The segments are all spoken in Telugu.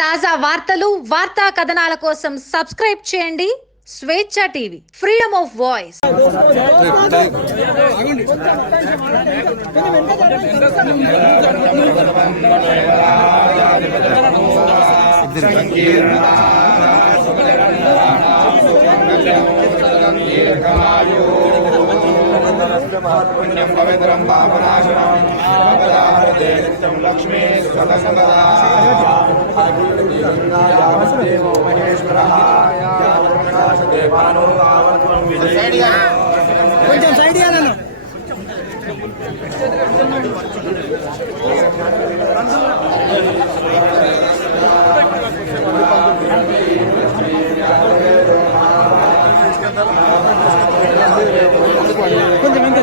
తాజా వార్తలు వార్తా కథనాల కోసం సబ్స్క్రైబ్ చేయండి. స్వేచ్ఛ టీవీ ఫ్రీడమ్ ఆఫ్ వాయిస్. పుణ్యం పవిత్రం పాపనాశనం పదార్థే నిత్యం లక్ష్మీ సుఖసంపదా మహేశ్వర విజయ కొంచెం సైడ్ ఇవ్వాలన్న కొంచెం ఇంకా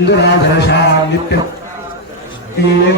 दुराधरशामित्यं तीं